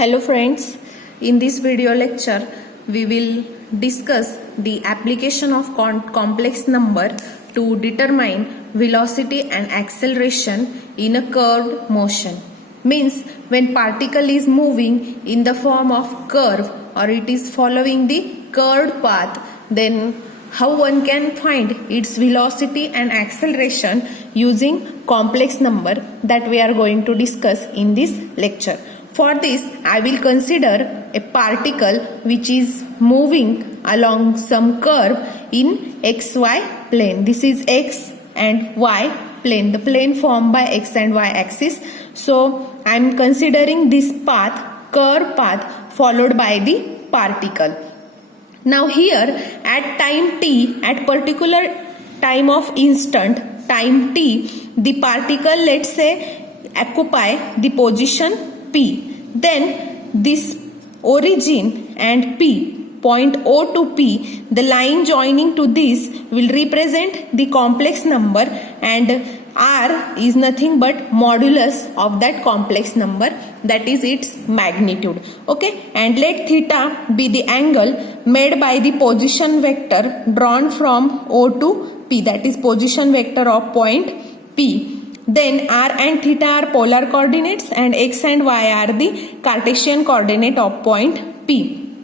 Hello friends, in this video lecture we will discuss the application of complex number to determine velocity and acceleration in a curved motion. Means when particle is moving in the form of curve or it is following the curved path, then how one can find its velocity and acceleration using complex number that we are going to discuss in this lecture. For this, I will consider a particle which is moving along some curve in xy plane. This is x and y plane, the plane formed by x and y axis. So, I am considering this path, curve path followed by the particle. Now here at time t, at particular time of instant, time t, the particle, let's say, occupy the position P. Then this origin and P, point O to P, the line joining to this will represent the complex number, and R is nothing but modulus of that complex number, that is its magnitude. Okay, and let theta be the angle made by the position vector drawn from O to P, that is position vector of point P. Then r and theta are polar coordinates and x and y are the Cartesian coordinate of point P.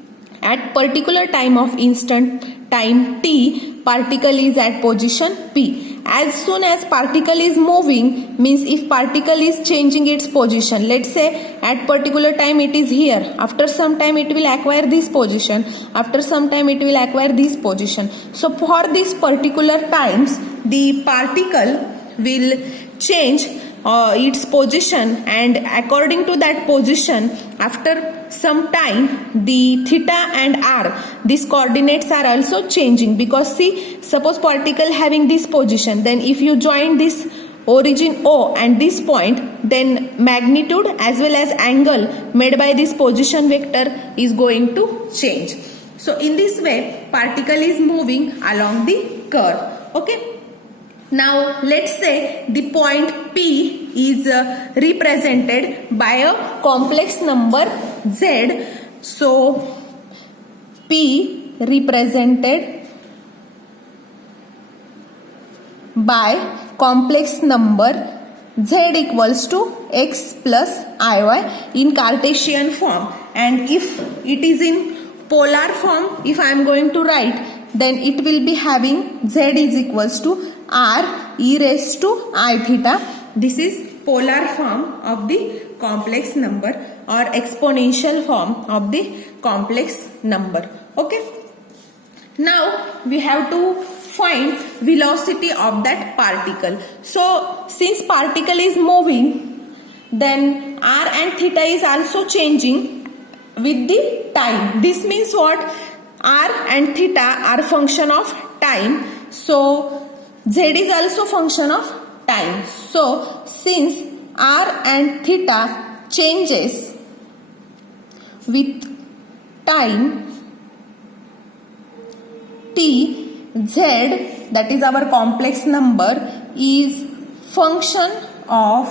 At particular time of instant, time t, particle is at position P. As soon as particle is moving, means if particle is changing its position, let's say at particular time it is here, after some time it will acquire this position, after some time it will acquire this position. So for these particular times, the particle will change its position, and according to that position, after some time the theta and r, these coordinates are also changing, because see, suppose particle having this position, then if you join this origin O and this point, then magnitude as well as angle made by this position vector is going to change. So in this way particle is moving along the curve. Okay. Now let's say the point P is represented by a complex number Z. So P represented by complex number Z equals to x plus iy in Cartesian form, and if it is in polar form, if I am going to write, then it will be having Z is equals to r e raised to I theta. This is polar form of the complex number or exponential form of the complex number. Okay. Now we have to find velocity of that particle. So since particle is moving, then r and theta is also changing with the time. This means what? R and theta are function of time. So Z is also function of time. So since r and theta changes with time t, Z, that is our complex number, is function of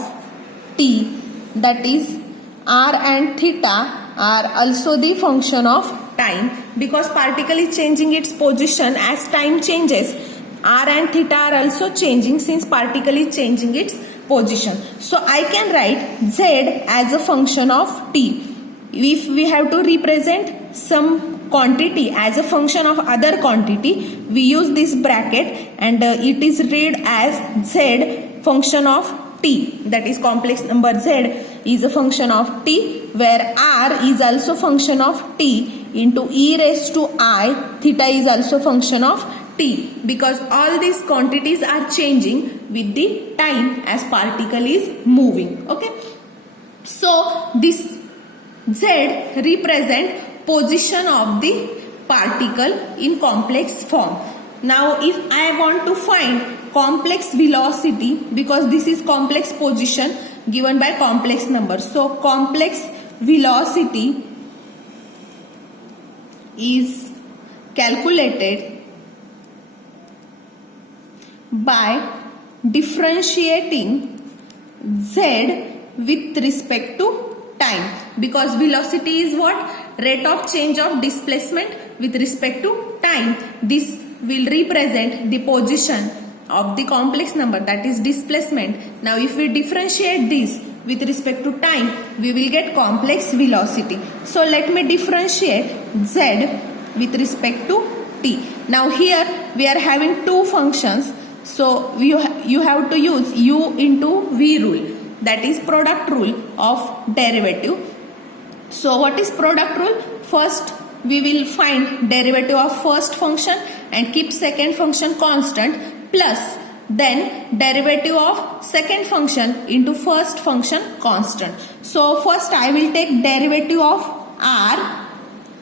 t, that is r and theta are also the function of time, because particle is changing its position as time changes. R and theta are also changing since particle is changing its position. So I can write Z as a function of t. If we have to represent some quantity as a function of other quantity, we use this bracket, and it is read as Z function of t, that is complex number Z is a function of t, where r is also function of t into e raised to I, theta is also function of t, because all these quantities are changing with the time as particle is moving. Okay. So this Z represent position of the particle in complex form. Now if I want to find complex velocity, because this is complex position given by complex number, so complex velocity is calculated by differentiating Z with respect to time. because velocity is what? Rate of change of displacement with respect to time. This will represent the position of the complex number, that is displacement. Now if we differentiate this with respect to time, we will get complex velocity. So let me differentiate z with respect to t. Now here we are having two functions, so you have to use u into v rule, that is product rule of derivative. So what is product rule? First we will find derivative of first function and keep second function constant, plus then derivative of second function into first function constant. So first I will take derivative of r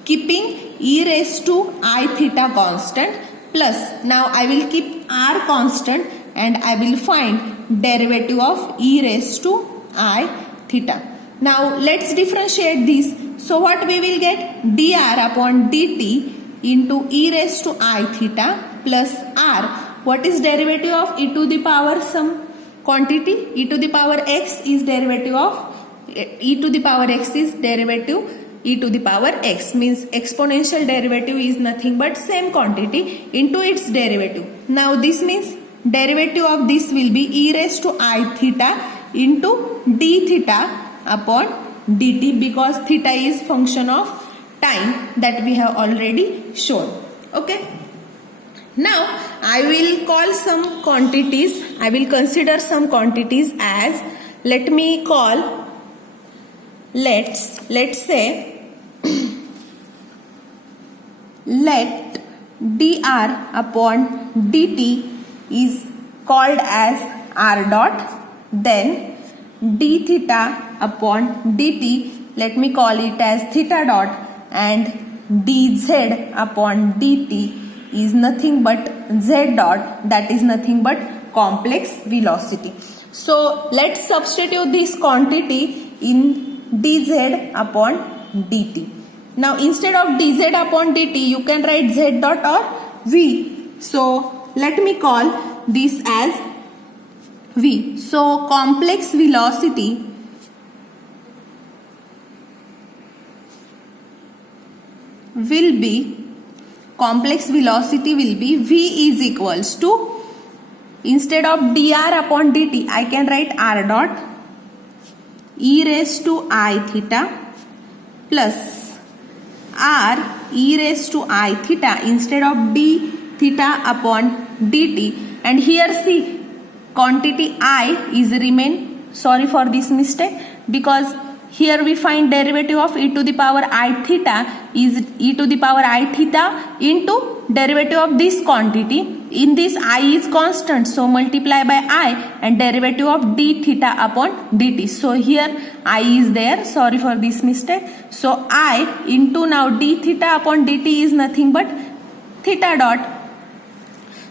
keeping e raised to I theta constant, plus now I will keep r constant and I will find derivative of e raised to I theta. Now let's differentiate this. So what we will get? dr upon dt into e raised to I theta plus r. What is derivative of e to the power some quantity? E to the power x is derivative of e to the power x is derivative e to the power x, means exponential derivative is nothing but same quantity into its derivative. Now this means derivative of this will be e raised to I theta into d theta upon dt, because theta is function of time that we have already shown. Okay. Now I will call some quantities. I will consider some quantities as, let me call, let's say let dr upon dt is called as r dot, then d theta upon dt, let me call it as theta dot, and dz upon dt is nothing but z dot, that is nothing but complex velocity. So let's substitute this quantity in dz upon dt. Now instead of dz upon dt you can write z dot or v. So let me call this as v. So complex velocity will be v is equals to, instead of dr upon dt I can write r dot e raised to I theta plus r e raised to I theta instead of d theta upon dt, and here see quantity I is remain, sorry for this mistake, because here we find derivative of e to the power I theta is e to the power I theta into derivative of this quantity. In this I is constant, so multiply by I and derivative of d theta upon dt. So here I is there, sorry for this mistake. So I into now d theta upon dt is nothing but theta dot.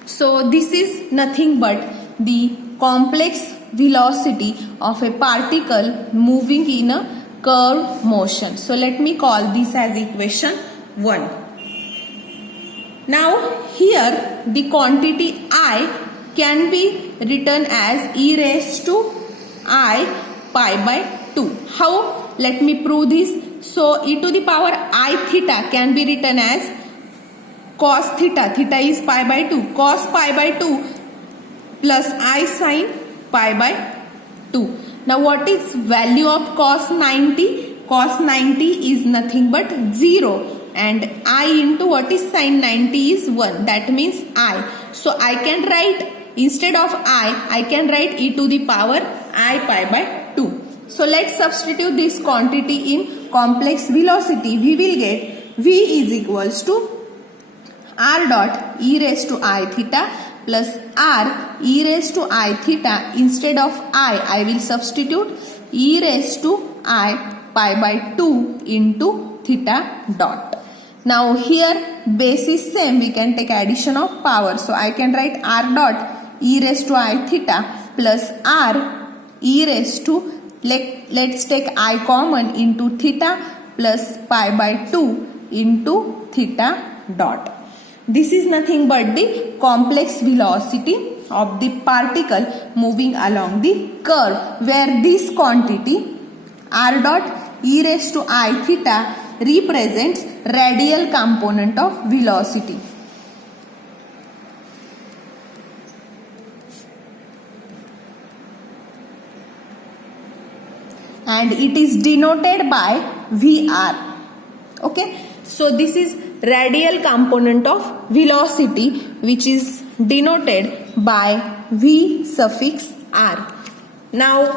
So this is nothing but the complex velocity of a particle moving in a curved motion. So let me call this as equation 1. Now here the quantity I can be written as e raised to I pi by 2. How? Let me prove this. So e to the power I theta can be written as cos theta, theta is pi by 2, cos pi by 2 plus I sin pi by 2. Now what is value of cos 90? Cos 90 is nothing but 0, and I into what is sin 90 is 1, that means I. So I can write, instead of I can write e to the power I pi by 2. So let's substitute this quantity in complex velocity. We will get v is equals to r dot e raised to I theta plus r e raised to I theta. Instead of I will substitute e raised to I pi by 2 into theta dot. Now here base is same, we can take addition of power. So I can write r dot e raised to I theta plus r e raised to, let's take I common, into theta plus pi by 2 into theta dot. This is nothing but the complex velocity of the particle moving along the curve, where this quantity r dot e raised to I theta represents radial component of velocity. And it is denoted by VR. Okay, so this is radial component of velocity, which is denoted by V suffix R. Now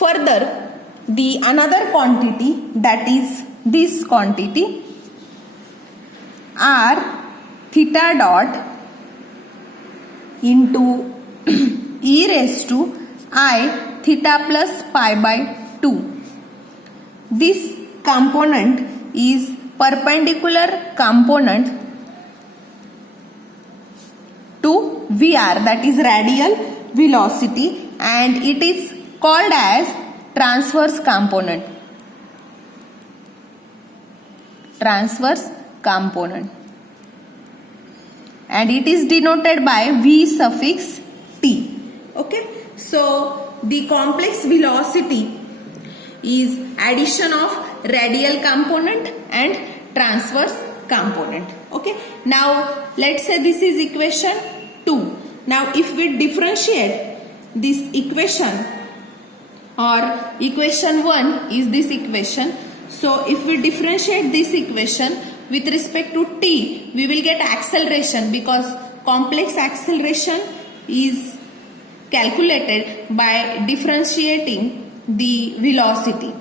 further, the another quantity, that is this quantity R theta dot into e raised to I theta plus pi by 2. This component is perpendicular component to VR, that is radial velocity, and it is called as transverse component. Transverse component, and it is denoted by V suffix T. Okay, so the complex velocity is addition of radial component and transverse component. Okay, now let's say this is equation 2. Now if we differentiate this equation, or equation 1 is this equation, so if we differentiate this equation with respect to t, we will get acceleration, because complex acceleration is calculated by differentiating the velocity.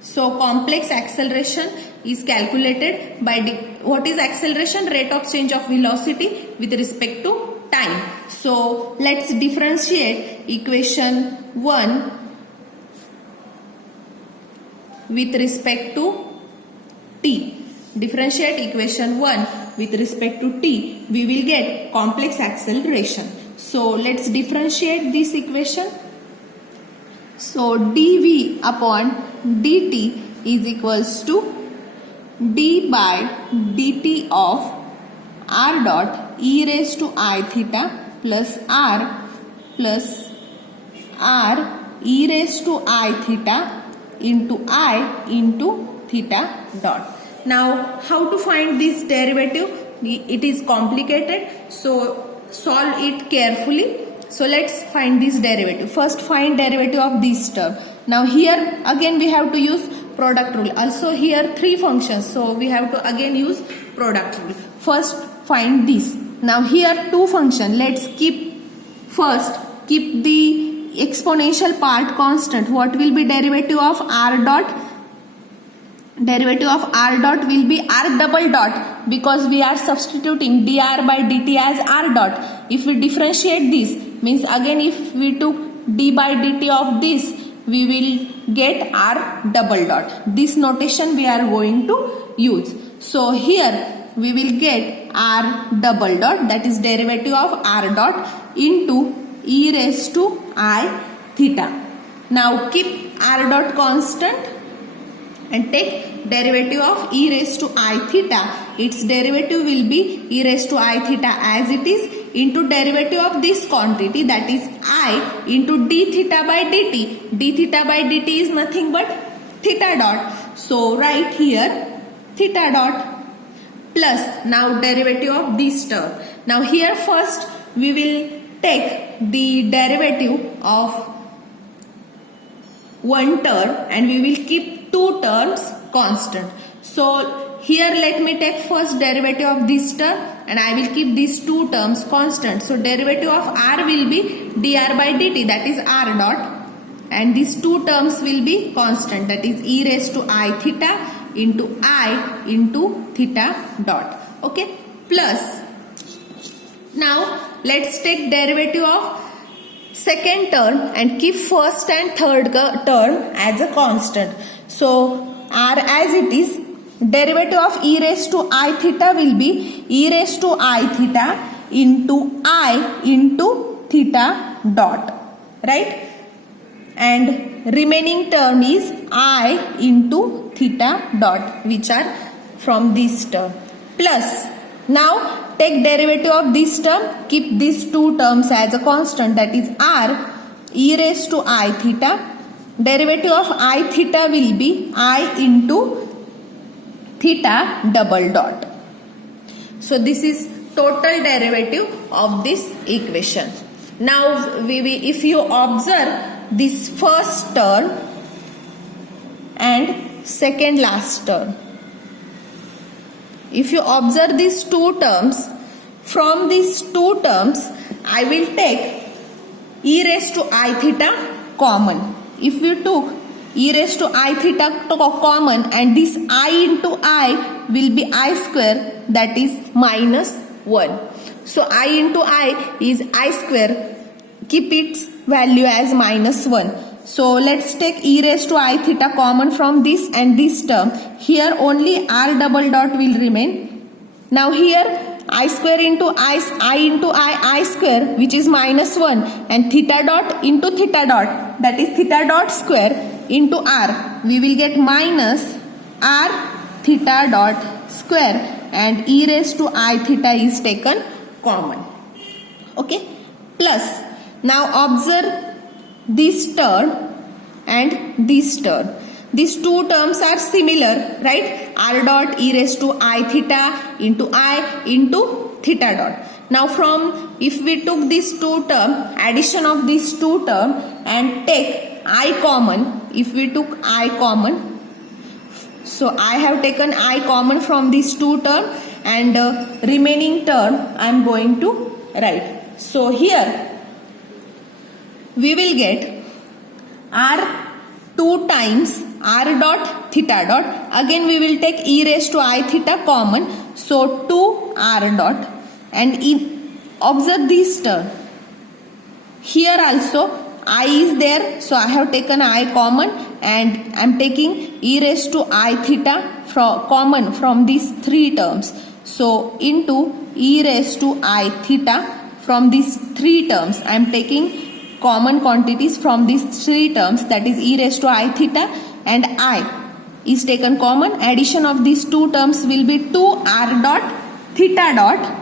So complex acceleration is calculated by what is acceleration? Rate of change of velocity with respect to time. So let's differentiate equation 1 with respect to t. Differentiate equation 1 with respect to t, we will get complex acceleration. So let's differentiate this equation. So dv upon dt is equals to d by dt of r dot e raised to I theta plus r e raised to I theta into I into theta dot. Now how to find this derivative? It is complicated, so solve it carefully. So let's find this derivative. First find derivative of this term. Now here again we have to use product rule. Also here 3 functions, so we have to again use product rule. First find this. Now here 2 functions. Let's keep the exponential part constant. What will be derivative of r dot? Derivative of r dot will be r double dot, because we are substituting dr by dt as r dot. If we differentiate this, means again if we took d by dt of this, we will get r double dot. This notation we are going to use. So here we will get r double dot, that is derivative of r dot into e raised to I theta. Now keep r dot constant and take derivative of e raised to I theta. Its derivative will be e raised to I theta as it is into derivative of this quantity, that is I into d theta by dt. D theta by dt is nothing but theta dot. So write here theta dot plus now derivative of this term. Now here first we will take the derivative of one term and we will keep 2 terms constant. So here let me take first derivative of this term and I will keep these 2 terms constant. So derivative of r will be dr by dt, that is r dot, and these 2 terms will be constant, that is e raised to I theta into I into theta dot. Okay, plus now let's take derivative of second term and keep first and third term as a constant. So r as it is, derivative of e raised to I theta will be e raised to I theta into I into theta dot, right? And remaining term is I into theta dot, which are from this term. Plus now take derivative of this term, keep these two terms as a constant, that is r e raised to I theta. Derivative of I theta will be I into theta double dot. So this is total derivative of this equation. Now if you observe this first term and second last term, if you observe these two terms, from these two terms I will take e raised to I theta common. If we took e raised to I theta common, and this I into I will be I square, that is minus 1. So I into I is I square, keep its value as minus 1. So let's take e raised to I theta common from this and this term. Here only r double dot will remain. Now here I square into I into I square, which is minus 1, and theta dot into theta dot, that is theta dot square into r. We will get minus r theta dot square, and e raised to I theta is taken common. Okay, plus now observe this term and this term. These two terms are similar, right? R dot e raised to I theta into I into theta dot. Now from, if we took these two term, addition of these two term and take I common, if we took I common, so I have taken I common from these two term, and remaining term I am going to write. So here we will get r 2 times r dot theta dot. Again we will take e raised to I theta common, so 2 r dot, and observe this term. Here also I is there, so I have taken I common, and I am taking e raised to I theta common from these three terms. So into e raised to I theta from these three terms, I am taking common quantities from these three terms, that is e raised to I theta, and I is taken common. Addition of these two terms will be 2 r dot theta dot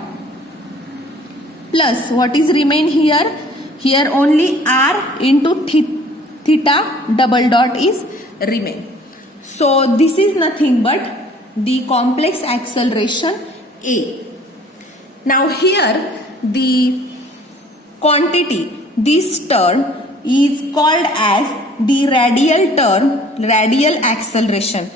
plus what is remain here? Here only r into theta double dot is remain. So this is nothing but the complex acceleration A. Now here the quantity, this term is called as the radial term, radial acceleration,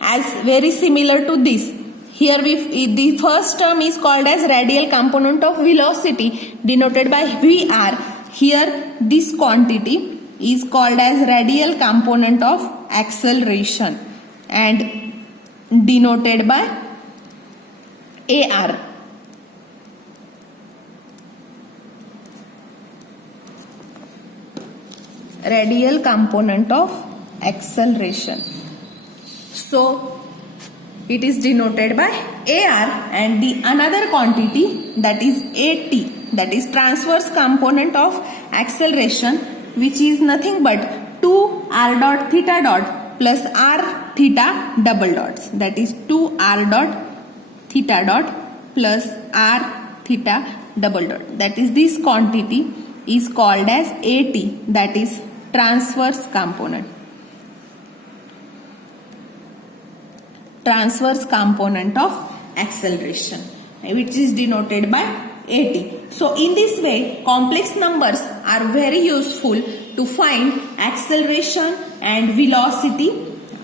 as very similar to this. Here the first term is called as radial component of velocity, denoted by VR. Here this quantity is called as radial component of acceleration and denoted by AR. Radial component of acceleration. So it is denoted by AR, and the another quantity, that is AT, that is transverse component of acceleration, which is nothing but 2 r dot theta dot plus r theta double dots, that is 2 r dot theta dot plus r theta double dot, that is this quantity is called as AT, that is transverse component. Transverse component of acceleration, which is denoted by AT. So in this way, complex numbers are very useful to find acceleration and velocity.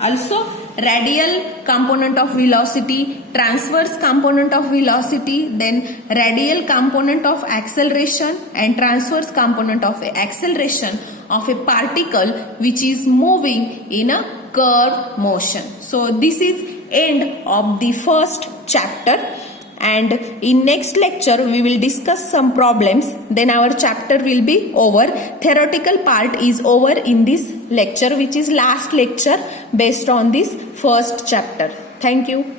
Also radial component of velocity, transverse component of velocity, then radial component of acceleration and transverse component of acceleration of a particle which is moving in a curved motion. So this is end of the first chapter, and in next lecture we will discuss some problems, then our chapter will be over. Theoretical part is over in this lecture, which is last lecture based on this first chapter. Thank you.